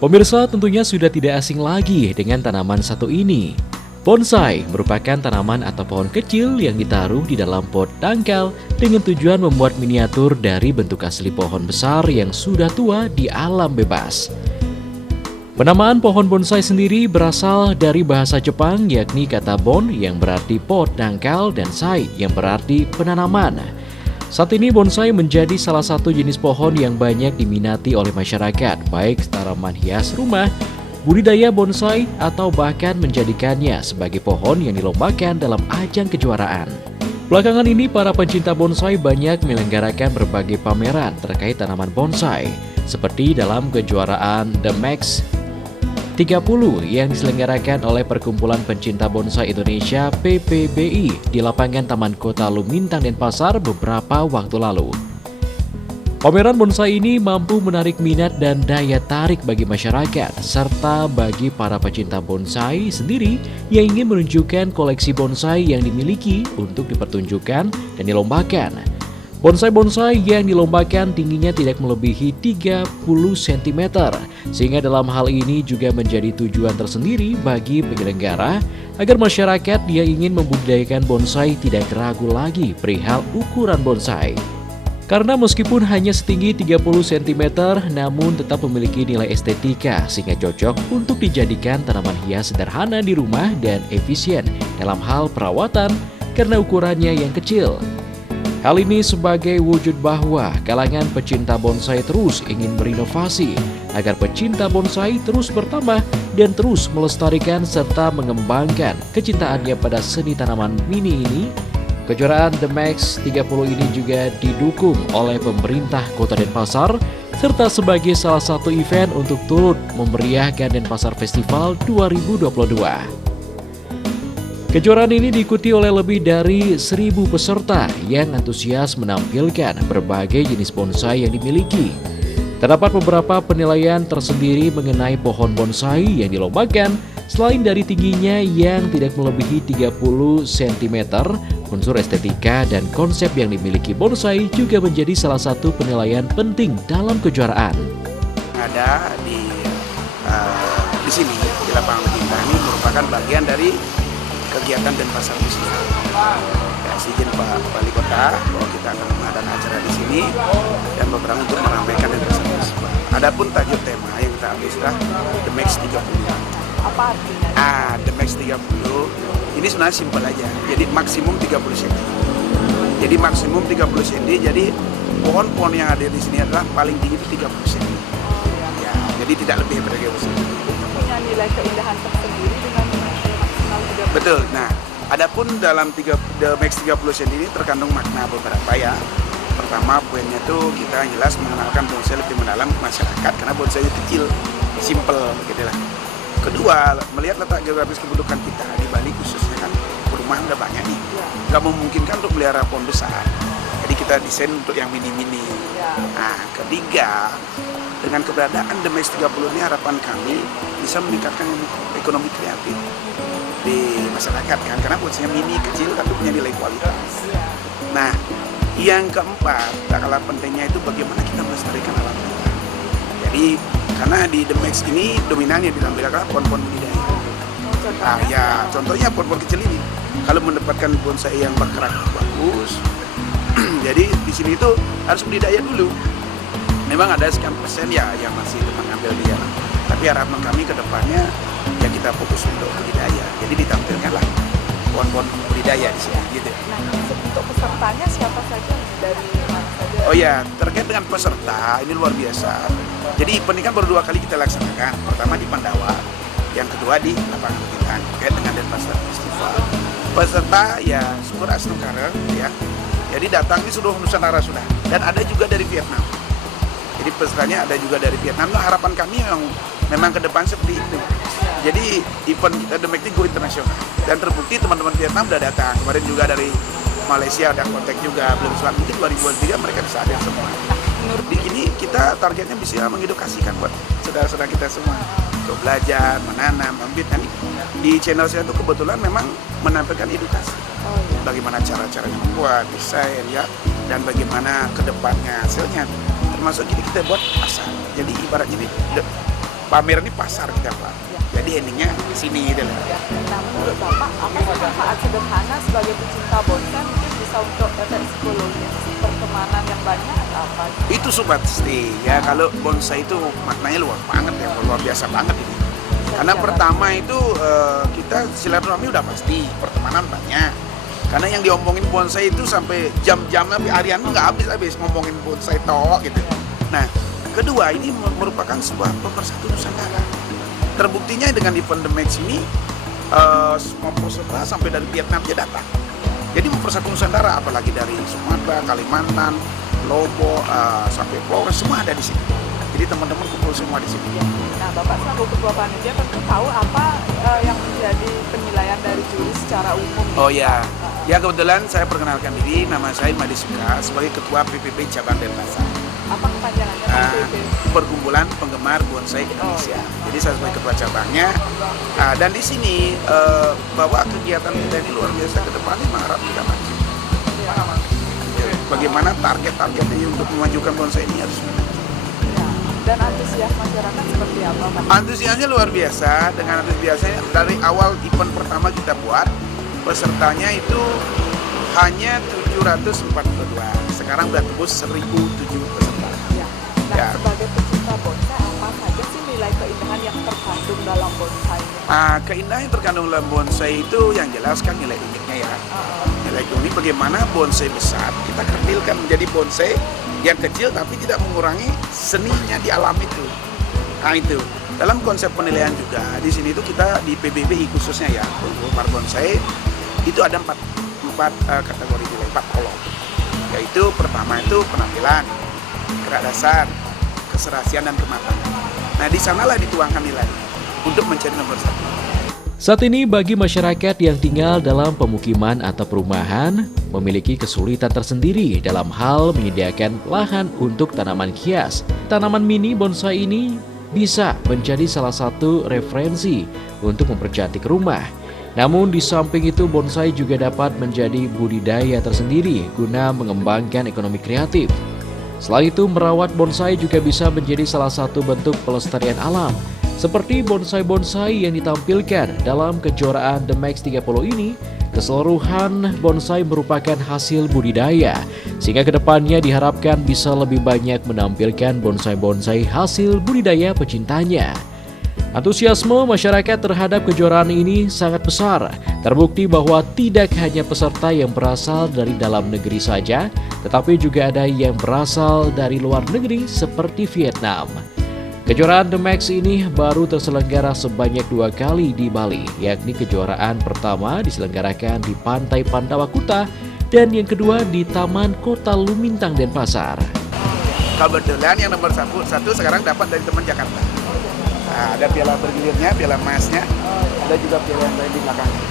Pemirsa tentunya sudah tidak asing lagi dengan tanaman satu ini. Bonsai merupakan tanaman atau pohon kecil yang ditaruh di dalam pot dangkal dengan tujuan membuat miniatur dari bentuk asli pohon besar yang sudah tua di alam bebas. Penamaan pohon bonsai sendiri berasal dari bahasa Jepang yakni kata bon yang berarti pot dangkal dan sai yang berarti penanaman. Saat ini bonsai menjadi salah satu jenis pohon yang banyak diminati oleh masyarakat, baik tanaman hias rumah, budidaya bonsai, atau bahkan menjadikannya sebagai pohon yang dilombakan dalam ajang kejuaraan. Belakangan ini para pencinta bonsai banyak menyelenggarakan berbagai pameran terkait tanaman bonsai, seperti dalam kejuaraan The Max 30 yang diselenggarakan oleh Perkumpulan Pencinta Bonsai Indonesia PPBI di lapangan Taman Kota Lumintang Denpasar beberapa waktu lalu. Pameran bonsai ini mampu menarik minat dan daya tarik bagi masyarakat, serta bagi para pecinta bonsai sendiri yang ingin menunjukkan koleksi bonsai yang dimiliki untuk dipertunjukkan dan dilombakan. Bonsai-bonsai yang dilombakan tingginya tidak melebihi 30 cm, sehingga dalam hal ini juga menjadi tujuan tersendiri bagi penyelenggara agar masyarakat yang ingin membudidayakan bonsai tidak ragu lagi perihal ukuran bonsai. Karena meskipun hanya setinggi 30 cm, namun tetap memiliki nilai estetika sehingga cocok untuk dijadikan tanaman hias sederhana di rumah dan efisien dalam hal perawatan karena ukurannya yang kecil. Hal ini sebagai wujud bahwa kalangan pecinta bonsai terus ingin berinovasi agar pecinta bonsai terus bertambah dan terus melestarikan serta mengembangkan kecintaannya pada seni tanaman mini ini. Kejuaraan The Max 30 ini juga didukung oleh pemerintah Kota Denpasar serta sebagai salah satu event untuk turut memeriahkan Denpasar Festival 2022. Kejuaraan ini diikuti oleh lebih dari 1.000 peserta yang antusias menampilkan berbagai jenis bonsai yang dimiliki. Terdapat beberapa penilaian tersendiri mengenai pohon bonsai yang dilombakan. Selain dari tingginya yang tidak melebihi 30 cm, unsur estetika dan konsep yang dimiliki bonsai juga menjadi salah satu penilaian penting dalam kejuaraan. Ada di sini di lapangan kita ini merupakan bagian dari kegiatan Denpasar Festival. Ya, izin Pak Wali Kota bahwa kita akan mengadakan acara di sini dan beberapa untuk meramaikan Denpasar Festival. Adapun tajuk tema yang kita ambil sudah The Max 30. Apa artinya? The Max 30 ini sebenarnya simpel aja. Jadi maksimum 30 cm. Jadi maksimum 30 cm. Jadi pohon-pohon yang ada di sini adalah paling tinggi itu 30 cm. Ya, jadi tidak lebih dari 30 cm. Itu punya nilai keindahan tersendiri dengan maksimal 30. Betul. Nah, adapun dalam The Max 30 cm ini terkandung makna beberapa ya. Pertama, poinnya itu kita jelas mengenalkan bonsai lebih mendalam ke masyarakat karena bonsai kecil, simple gitu lah. Kedua, melihat letak geografis kedudukan kita di Bali khususnya kan perumahan udah banyak nih, nggak memungkinkan untuk melihara pohon besar. Jadi kita desain untuk yang mini-mini. Nah, ketiga, dengan keberadaan The Max 30 ini harapan kami bisa meningkatkan ekonomi kreatif di masyarakat kan, karena bonsainya mini kecil tapi punya nilai kualitas. Nah, yang keempat, tak kalah pentingnya itu bagaimana kita melestarikan alam kita. Jadi karena di The Max ini dominan yang ditampilkan pohon-pohon budidaya. Contohnya pohon-pohon kecil ini. Kalau mendapatkan bonsai yang berkerak bagus, jadi di sini itu harus budidaya dulu. Memang ada sekian persen ya yang masih mengambil dia. Tapi harapan kami ke depannya ya kita fokus untuk budidaya. Jadi ditampilkanlah pohon-pohon budidaya di sini gitu. Nah, untuk pesertanya siapa saja dari mana saja? Oh ya, terkait dengan peserta ini luar biasa. Jadi event ini kan baru 2 kali kita laksanakan. Pertama di Pandawa, yang kedua di lapangan kita terkait dengan Denpasar Festival. Peserta ya syukur asnukara ya. Jadi datang ini seluruh Nusantara sudah. Dan ada juga dari Vietnam. Jadi pesertanya ada juga dari Vietnam. Nah, harapan kami memang ke depan seperti itu. Jadi event kita The Max Go internasional. Dan terbukti teman-teman Vietnam sudah datang. Kemarin juga dari Malaysia ada kontak juga. Belum selang mungkin 2023 mereka bisa hadir semua. Di sini kita targetnya bisa mengedukasikan buat saudara-saudara kita semua untuk belajar, menanam, membit. Dan di channel saya itu kebetulan memang menampilkan edukasi. Bagaimana cara-caranya membuat desain ya, dan bagaimana kedepannya hasilnya. Termasuk jadi kita buat pasar. Jadi ibaratnya ini pamer ini pasar kita Pak. Jadi endingnya di sini gitu loh. Nah, menurut Bapak, apa sih manfaat sederhana sebagai pecinta bonsai mungkin bisa untuk efek psikologis, pertemanan yang banyak atau apa? Itu pasti ya, kalau bonsai itu maknanya luar banget ya, luar biasa banget ini. Karena pertama itu kita silaturahmi udah pasti, pertemanan banyak. Karena yang diomongin bonsai itu sampai jam-jamnya harian nggak habis ngomongin bonsai toh gitu. Nah, kedua ini merupakan sebuah pemersatu Nusantara. Terbuktinya dengan event The Max ini semua peserta sampai dari Vietnam aja datang. Jadi mempersatu Nusantara, apalagi dari Sumatera, Kalimantan, Lombok, sampai Flores, semua ada di sini. Jadi teman-teman kumpul semua di sini. Nah, Bapak selaku ketua panitia tentu tahu apa yang menjadi penilaian dari juri secara umum. Oh ya, ya kebetulan saya perkenalkan diri, nama saya Madi Suka sebagai ketua PPB Cabang Denpasar. Apa kepanjangannya PPB? Perkumpulan Penggemar Bonsai Indonesia. Jadi saya sebagai ketua cabangnya. Dan di sini bahwa kegiatan kita ini luar biasa, ke depannya mengharap kita maju. Bagaimana target-targetnya untuk memajukan bonsai ini harus menang. Dan antusias masyarakat seperti apa, Pak? Antusiasnya luar biasa. Dengan antusiasnya dari awal event pertama kita buat, pesertanya itu hanya 742. Sekarang udah tembus 1.007 peserta. Nah, sebagai pecinta bonsai, apa saja sih nilai keindahan yang terkandung dalam bonsai? Keindahan yang terkandung dalam bonsai itu yang jelas kan nilai uniknya ya. Nilai unik bagaimana bonsai besar kita kerdilkan menjadi bonsai yang kecil tapi tidak mengurangi seninya di alam itu. Nah itu dalam konsep penilaian juga di sini itu kita di PBBI khususnya ya, Penggemar Bonsai itu ada empat kategori nilai, 4 kolom. Yaitu pertama itu penampilan, gerak dasar, keserasian dan kematangan. Nah di sanalah dituangkan nilai untuk mencari nomor 1. Saat ini bagi masyarakat yang tinggal dalam pemukiman atau perumahan memiliki kesulitan tersendiri dalam hal menyediakan lahan untuk tanaman hias. Tanaman mini bonsai ini bisa menjadi salah satu referensi untuk mempercantik rumah. Namun di samping itu bonsai juga dapat menjadi budidaya tersendiri guna mengembangkan ekonomi kreatif. Selain itu merawat bonsai juga bisa menjadi salah satu bentuk pelestarian alam. Seperti bonsai-bonsai yang ditampilkan dalam kejuaraan The Max 30 ini, keseluruhan bonsai merupakan hasil budidaya, sehingga kedepannya diharapkan bisa lebih banyak menampilkan bonsai-bonsai hasil budidaya pecintanya. Antusiasme masyarakat terhadap kejuaraan ini sangat besar, terbukti bahwa tidak hanya peserta yang berasal dari dalam negeri saja, tetapi juga ada yang berasal dari luar negeri seperti Vietnam. Kejuaraan The Max ini baru terselenggara sebanyak 2 kali di Bali, yakni kejuaraan pertama diselenggarakan di Pantai Pandawakuta dan yang kedua di Taman Kota Lumintang Denpasar. Kebetulan yang nomor satu sekarang dapat dari teman Jakarta. Nah, ada piala bergilirnya, piala emasnya, ada juga piala yang lain di belakangnya.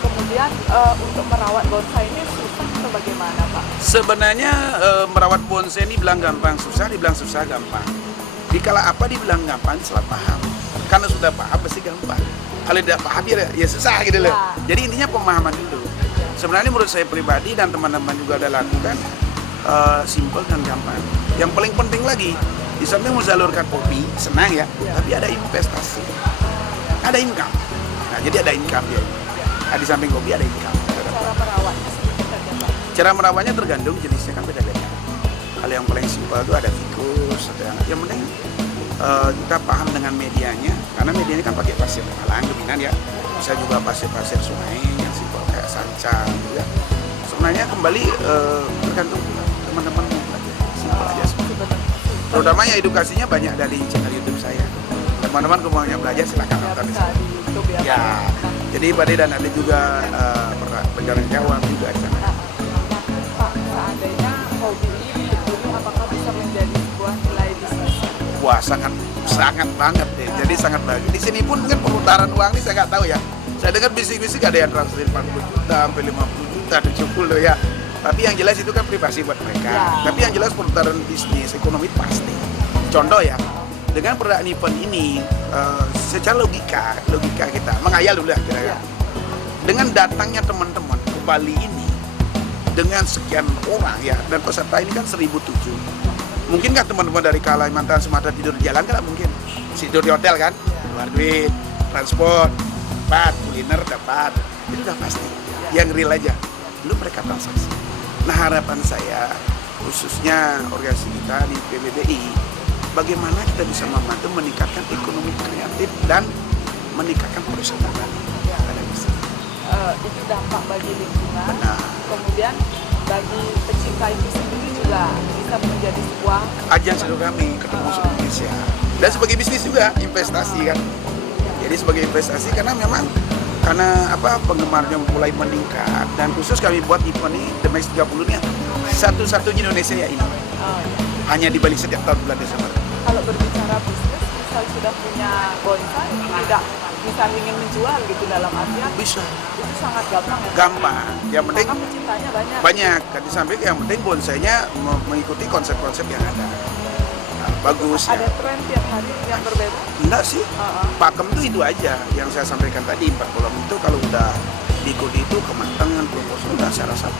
Kemudian untuk merawat bonsai ini susah atau bagaimana, Pak? Sebenarnya merawat bonsai ini bilang gampang, susah, dibilang susah gampang. Dikala apa dibilang gampang, salah paham. Karena sudah paham pasti gampang. Kalau tidak paham ya susah gitu loh. Jadi intinya pemahaman dulu. Sebenarnya menurut saya pribadi dan teman-teman juga ada lakukan simpel dan gampang. Yang paling penting lagi, di samping mensalurkan hobi, senang ya, tapi ada investasi. Ada income. Nah, jadi ada income ya. Nah, di samping hobi ada income. Cara merawatnya seperti apa, Pak? Cara merawatnya tergantung jenisnya kan beda-beda. Kalau yang paling simpel itu ada fikus, ada yang penting kita paham dengan medianya, karena medianya kan pakai pasir alam dominan ya. Bisa juga pasir-pasir sungai yang simpel kayak sanca gitu ya. Sebenarnya kembali tergantung teman-teman mau belajar. Simpel aja sebenarnya. Terutama ya edukasinya banyak dari channel YouTube saya. Teman-teman kalau mau belajar silakan nonton di sana. Di YouTube ya, Ya. Pak? Jadi Bade dan ada juga penjara Jawa juga di sana. Pak, seandainya hobi ini dibeli, apakah bisa menjadi sebuah nilai bisnis? Wah sangat banget deh. Jadi sangat bagus. Di sini pun mungkin perputaran uang ini saya nggak tahu ya. Saya dengar bisik-bisik ada yang transfer 40 juta sampai 50 juta, 70 ya. Tapi yang jelas itu kan privasi buat mereka. Ya. Tapi yang jelas perputaran bisnis ekonomi pasti. Contoh ya, dengan peradaan event ini secara logika kita menghayal dulu ya kira-kira. Dengan datangnya teman-teman ke Bali ini dengan sekian orang ya, dan peserta ini kan 1.007. Mungkin nggak teman-teman dari Kalimantan, Sumatera tidur di jalan kan? Mungkin. tidur di hotel kan, keluar duit, transport dapat, kuliner dapat, itu udah pasti. Yang real aja, belum mereka transaksi. Nah harapan saya, khususnya organisasi kita di PBBI, bagaimana kita bisa membantu meningkatkan ekonomi kreatif dan meningkatkan pariwisata. Itu dampak bagi lingkungan. Benar. Kemudian bagi pecinta itu sendiri juga bisa menjadi sebuah Ajang silaturahmi ketemu seluruh Indonesia. Dan sebagai bisnis juga investasi kan. Jadi sebagai investasi karena memang penggemarnya mulai meningkat dan khusus kami buat event ini The Max 30 nya satu-satunya Indonesia ya ini. Hanya di Bali setiap tahun bulan Desember. Kalau berbicara bisnis, misal sudah punya bonsai, tidak misal ingin menjual gitu dalam artian Bisa. itu sangat gampang ya. Gampang. Yang penting Karena pecintanya banyak. banyak. Kan di samping yang penting bonsainya mengikuti konsep-konsep yang ada. Nah, bagus ya. Ada tren tiap hari yang berbeda. Enggak sih. Pakem tuh itu aja yang saya sampaikan tadi 4 kolom itu kalau udah diikuti itu kematangan proposal udah saya rasa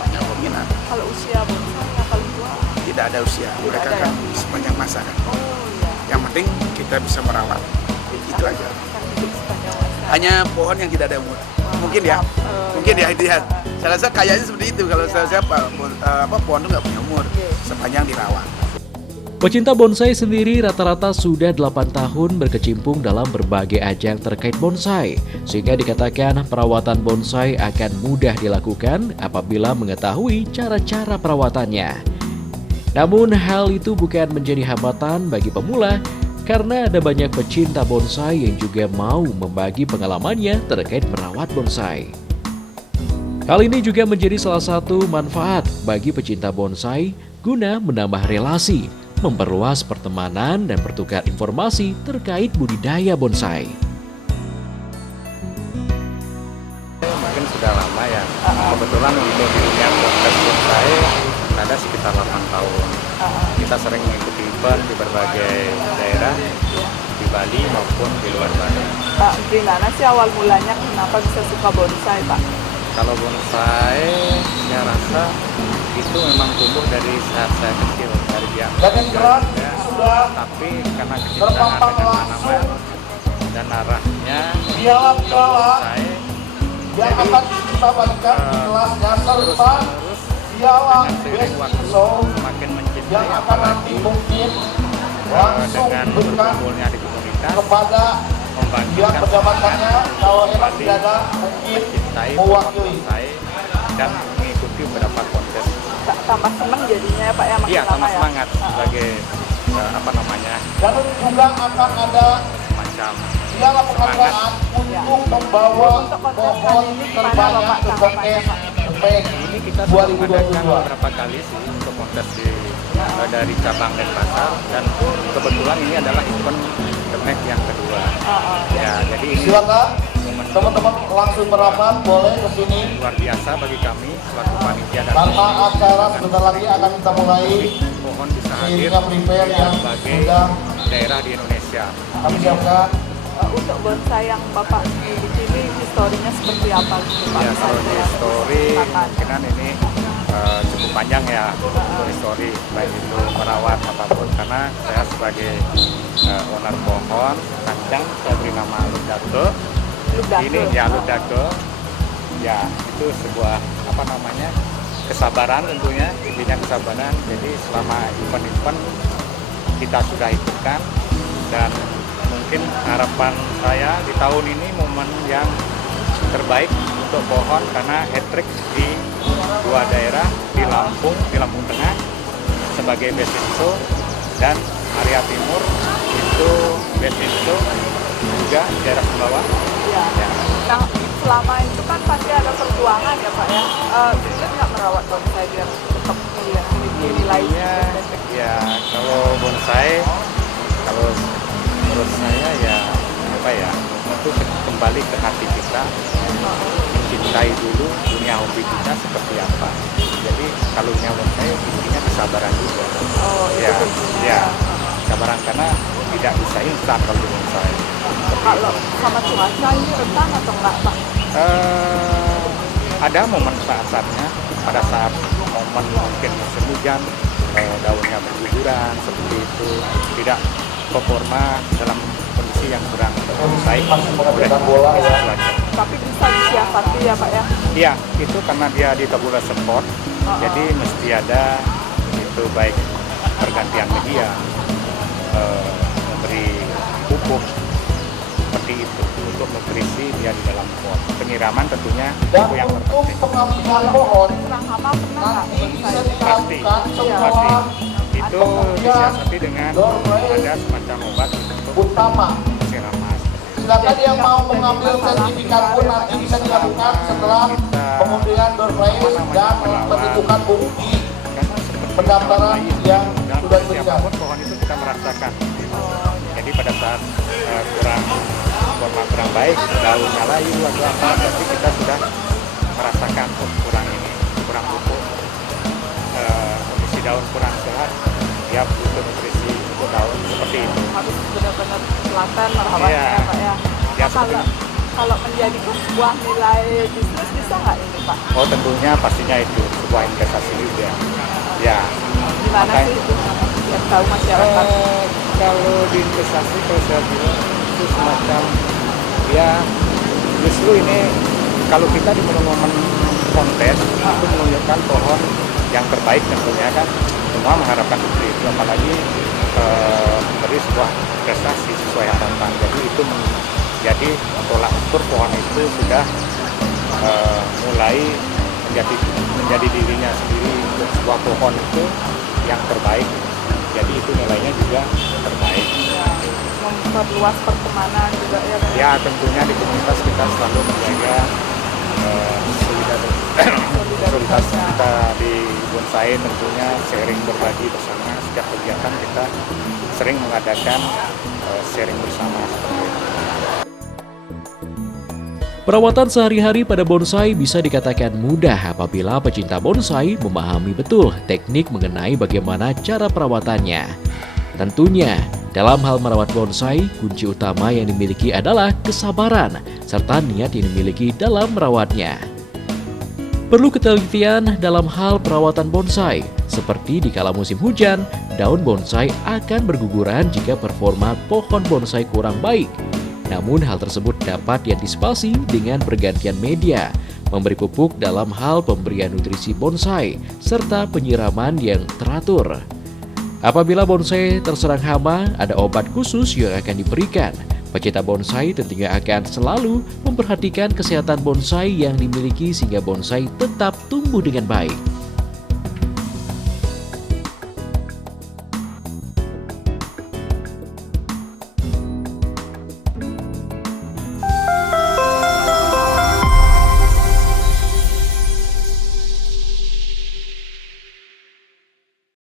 banyak peminat. Kalau usia bonsai yang paling tua, Tidak ada usia, Tidak mereka ada kan ya? sepanjang masa kan. oh iya. Yang penting kita bisa merawat, itu aja. Akan hidup sepanjang masa. Hanya pohon yang tidak ada umur. Mungkin ya, mungkin ya itu ya. Saya rasa kayaknya seperti itu kalau saya pohon itu nggak punya umur sepanjang dirawat. Pecinta bonsai sendiri rata-rata sudah 8 tahun berkecimpung dalam berbagai ajang terkait bonsai, sehingga dikatakan perawatan bonsai akan mudah dilakukan apabila mengetahui cara-cara perawatannya. Namun hal itu bukan menjadi hambatan bagi pemula, karena ada banyak pecinta bonsai yang juga mau membagi pengalamannya terkait merawat bonsai. Hal ini juga menjadi salah satu manfaat bagi pecinta bonsai guna menambah relasi, memperluas pertemanan dan bertukar informasi terkait budidaya bonsai. Mungkin sudah lama ya. Kebetulan untuk di dunia podcast bonsai ada sekitar 8 tahun. Kita sering mengikuti event di berbagai daerah di Bali maupun di luar Bali. Pak, gimana sih awal mulanya kenapa bisa suka bonsai, Pak? Kalau bonsai, saya rasa itu memang tumbuh dari saat saya kecil, dari dia. Tapi karena kecintaan dengan tanaman dan arahnya bonsai, jadi terus dengan seiring waktu semakin mencintai, apalagi dengan berkumpulnya di komunitas, membangkitkan semangat kembali mencintai bonsai dan mengikuti beberapa kontes. Tambah senang jadinya ya, Pak ya, makin Iya, lama tambah ya. semangat sebagai Dan juga akan ada semacam piala penghargaan untuk membawa Untuk kontes pohon kali ini gimana, terbanyak Bapak, ke tanggapannya, kontes Pak? Mek ini kita sudah mengadakan 2022. beberapa kali sih untuk kontes dari cabang Denpasar, dan kebetulan ini adalah event The Mac yang kedua. Ya, jadi ini Silakan momen teman-teman langsung merapat, boleh ke sini luar biasa bagi kami selaku panitia dan karena acara sebentar lagi akan kita mulai. pohon bisa hadir Sehingga prepare di yang berbagai sudah daerah di Indonesia. kami siapkan. Untuk bonsai yang Bapak miliki ini historinya seperti apa gitu, Pak? Ya, kalau di Misalnya, story kesempatan. kemungkinan ini cukup panjang ya untuk story, baik itu merawat apapun, karena saya sebagai owner pohon kacang, saya beri nama Ludake. Ini ya Ludake, ya itu sebuah kesabaran tentunya, intinya kesabaran. Jadi selama event-event kita sudah ikutkan, dan mungkin harapan saya di tahun ini momen yang terbaik untuk pohon, karena hat-trick di 2 daerah, di Lampung Tengah sebagai best in show, dan area timur itu best in show juga daerah Sumbawa. Ya. Ya. Nah, selama itu kan pasti ada perjuangan ya, Pak ya. Sulit nggak merawat bonsai biar tetap memiliki nilainya? Ya, kalau bonsai, kalau menurut saya ya itu kembali ke hati kita, mencintai dulu dunia hobi kita seperti apa. Jadi kalau dunia bonsai intinya kesabaran juga. Oh, itu Ya, kuncinya. ya, kesabaran karena tidak bisa instan kalau di bonsai. Kalau sama cuaca ini rentan atau enggak, Pak? Ada momen saat-saatnya, pada saat momen mungkin musim hujan, daunnya berguguran seperti itu, tidak performa dalam kondisi yang kurang baik. Masih mengerjakan bola ya. Itu aja. Tapi bisa disiasati ya Pak ya. Iya, itu karena dia di tabula sport, jadi mesti ada itu baik pergantian media, memberi pupuk seperti itu untuk nutrisi dia di dalam pot. Penyiraman tentunya Dan itu yang untuk terpenting. pengambilan pohon Serang hama pernah nggak nanti bisa bonsai? Pasti, dilakukan pasti. setelah Itu disiasati dengan ada semacam obat untuk utama. siraman. Silakan yang mau mengambil sertifikat pun nanti bisa dilakukan setelah pengundian door prize dan menentukan bukti Karena seperti pendaftaran yang dalam sudah kondisi diberikan. apapun pohon itu kita merasakan. Jadi pada saat kurang baik, daunnya layu atau apa, berarti kita sudah merasakan kurang ini, kurang pupuk, kondisi daun kurang sehat, dia butuh nutrisi untuk daun seperti itu. Harus benar-benar telaten merawatnya Iya. ya Pak ya. Ya, Kalau menjadikan sebuah nilai bisnis bisa nggak ini Pak? Oh tentunya pastinya itu sebuah investasi juga. Ya. Gimana Makanya- sih itu yang tahu masyarakat? Kalau di investasi kalau saya bilang itu semacam ya justru ini kalau kita di momen kontes itu menunjukkan pohon yang terbaik tentunya kan semua mengharapkan seperti itu apalagi memberi sebuah prestasi sesuai harapan jadi itu menjadi tolak ukur pohon itu sudah mulai menjadi dirinya sendiri untuk sebuah pohon itu yang terbaik jadi itu nilainya juga terbaik. Memperluas pertemanan juga ya Pak. Ya tentunya di komunitas kita selalu menjaga solidaritas kita di bonsai tentunya sharing berbagi bersama setiap kegiatan kita sering mengadakan sharing bersama seperti itu. Perawatan sehari-hari pada bonsai bisa dikatakan mudah apabila pecinta bonsai memahami betul teknik mengenai bagaimana cara perawatannya. Tentunya, dalam hal merawat bonsai, kunci utama yang dimiliki adalah kesabaran serta niat yang dimiliki dalam merawatnya. Perlu ketelitian dalam hal perawatan bonsai, seperti di kala musim hujan, daun bonsai akan berguguran jika performa pohon bonsai kurang baik. Namun hal tersebut dapat diantisipasi dengan pergantian media, memberi pupuk dalam hal pemberian nutrisi bonsai, serta penyiraman yang teratur. Apabila bonsai terserang hama, ada obat khusus yang akan diberikan. Pecinta bonsai tentunya akan selalu memperhatikan kesehatan bonsai yang dimiliki sehingga bonsai tetap tumbuh dengan baik.